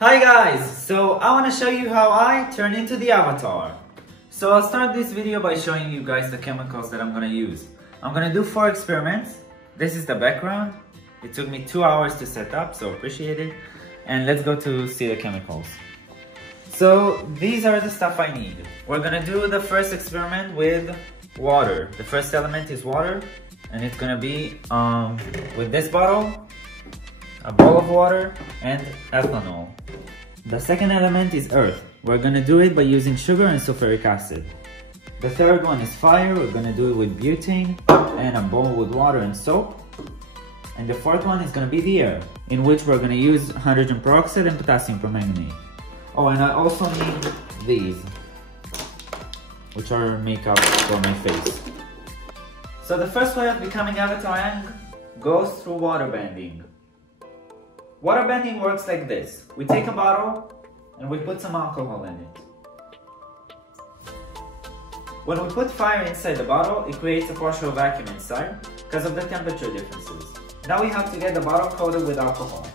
Hi guys! So I want to show you how I turn into the avatar. So I'll start this video by showing you guys the chemicals that I'm going to use. I'm going to do 4 experiments. This is the background. It took me 2 hours to set up, so appreciate it. And let's go to see the chemicals. So these are the stuff I need. We're going to do the first experiment with water. The first element is water, and it's going to be with this bottle, a bowl of water, and ethanol. The second element is earth. We're gonna do it by using sugar and sulfuric acid. The third one is fire. We're gonna do it with butane and a bowl with water and soap. And the fourth one is gonna be the air, in which we're gonna use hydrogen peroxide and potassium permanganate. Oh, and I also need these, which are makeup for my face. So the first way of becoming Avatar Aang goes through water bending. Water bending works like this. We take a bottle and we put some alcohol in it. When we put fire inside the bottle, it creates a partial vacuum inside because of the temperature differences. Now we have to get the bottle coated with alcohol.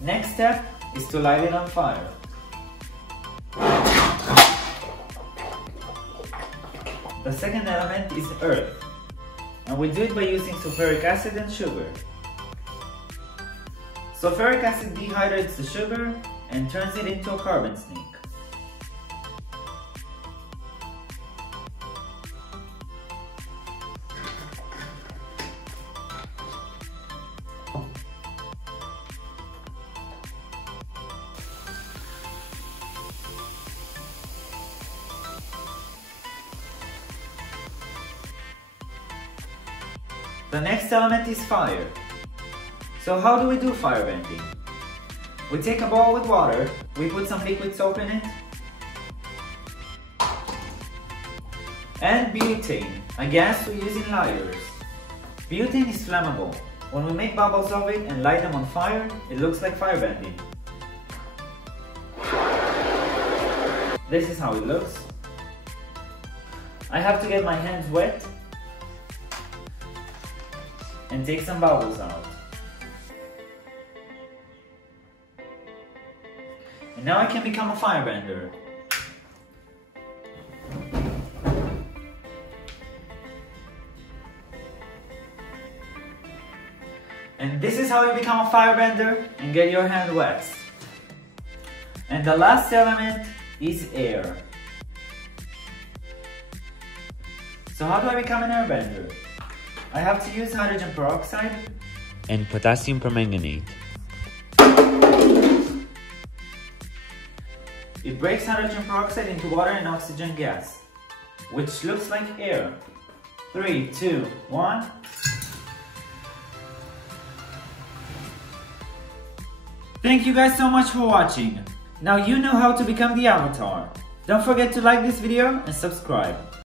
Next step is to light it on fire. The second element is earth, and we do it by using sulfuric acid and sugar. Sulfuric acid dehydrates the sugar and turns it into a carbon snake. The next element is fire. So how do we do fire bending? We take a bowl with water, we put some liquid soap in it, and butane, a gas we use in lighters. Butane is flammable. When we make bubbles of it and light them on fire, it looks like fire bending. This is how it looks. I have to get my hands wet and take some bubbles out. And now I can become a firebender. And this is how you become a firebender and get your hand wet. And the last element is air. So how do I become an airbender? I have to use hydrogen peroxide and potassium permanganate. It breaks hydrogen peroxide into water and oxygen gas, which looks like air. 3, 2, 1. Thank you guys so much for watching. Now you know how to become the Avatar. Don't forget to like this video and subscribe.